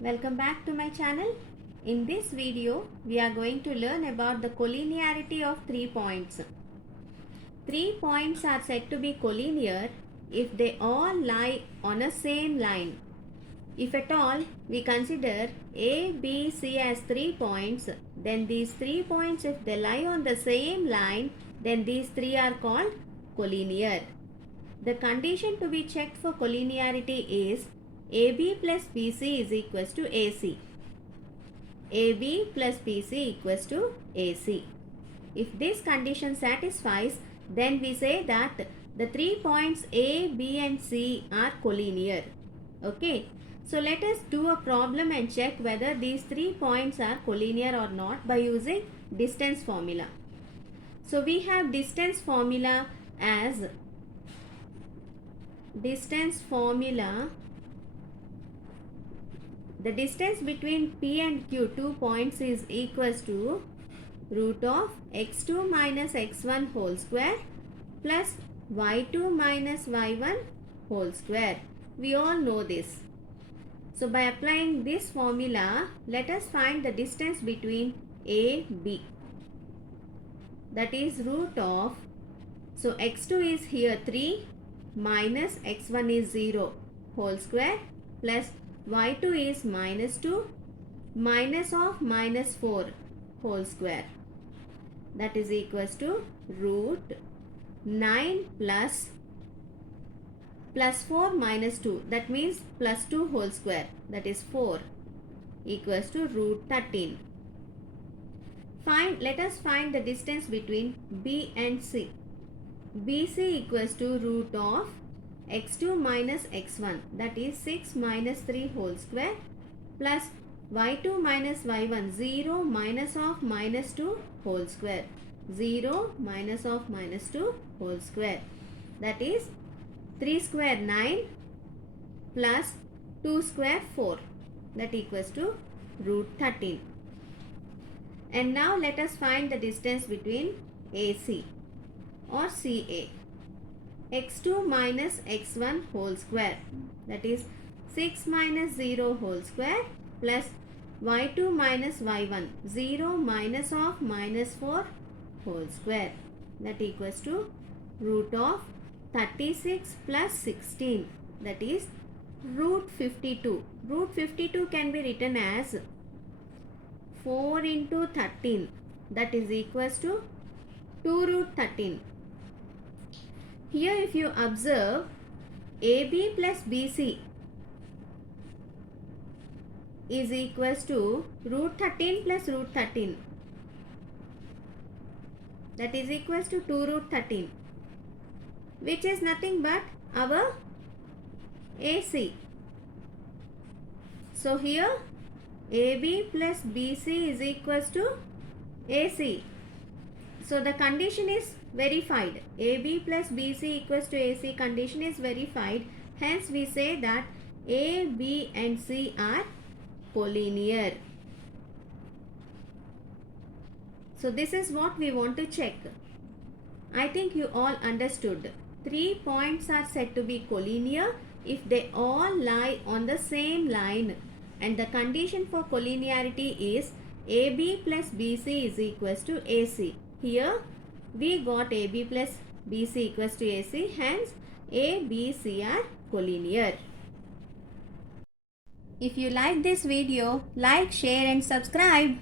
Welcome back to my channel. In this video, we are going to learn about the collinearity of 3 points. 3 points are said to be collinear if they all lie on a same line. If at all we consider A, B, C as 3 points, then these 3 points, if they lie on the same line, then these 3 are called collinear. The condition to be checked for collinearity is AB plus BC is equals to AC. AB plus BC equals to AC. If this condition satisfies, then we say that the 3 points A, B and C are collinear. Okay. So let us do a problem and check whether these 3 points are collinear or not by using distance formula. So we have distance formula as the distance between P and Q 2 points is equals to root of x2 minus x1 whole square plus y2 minus y1 whole square. We all know this. So by applying this formula, let us find the distance between A, B. That is root of, so x2 is here 3 minus x1 is 0 whole square plus y2 is minus 2 minus of minus 4 whole square. That is equals to root 9 plus 4 minus 2, that means plus 2 whole square, that is 4 equals to root 13. Let us find the distance between B and C. BC equals to root of x2 minus x1, that is 6 minus 3 whole square plus y2 minus y1, 0 minus of minus 2 whole square, 0 minus of minus 2 whole square, that is 3 square 9 plus 2 square 4, that equals to root 13. And now let us find the distance between AC or CA. x2 minus x1 whole square, that is 6 minus 0 whole square plus y2 minus y1, 0 minus of minus 4 whole square, that equals to root of 36 plus 16, that is root 52. Root 52 can be written as 4 into 13, that is equals to 2 root 13. Here if you observe, AB plus BC is equals to root 13 plus root 13, that is equals to 2 root 13, which is nothing but our AC. So here AB plus BC is equals to AC. So the condition is verified. AB plus BC equals to AC condition is verified. Hence we say that A, B and C are collinear. So this is what we want to check. I think you all understood. 3 points are said to be collinear if they all lie on the same line, and the condition for collinearity is AB plus BC is equals to AC. Here we got AB plus BC equals to AC, hence A, B, C are collinear. If you like this video, like, share and subscribe.